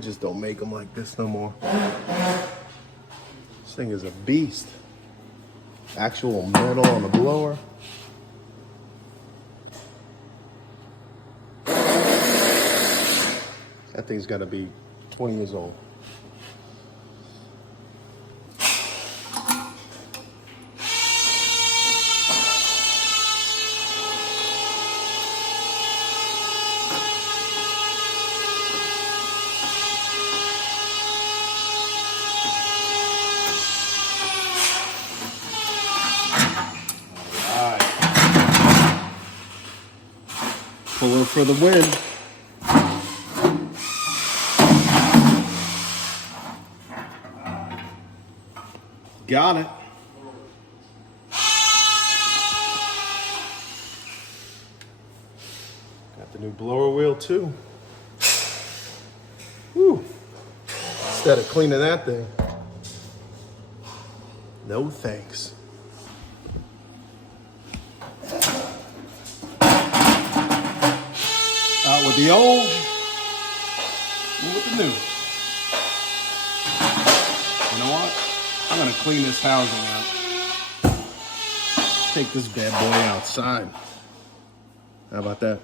They just don't make them like this no more. This thing is a beast. Actual metal on the blower. That thing's gotta be 20 years old. Puller for the win. Got it. Got the new blower wheel too. Whew. Instead of cleaning that thing. No thanks. Out with the old, in with the new. You know what? I'm gonna clean this housing out. Take this bad boy outside. How about that?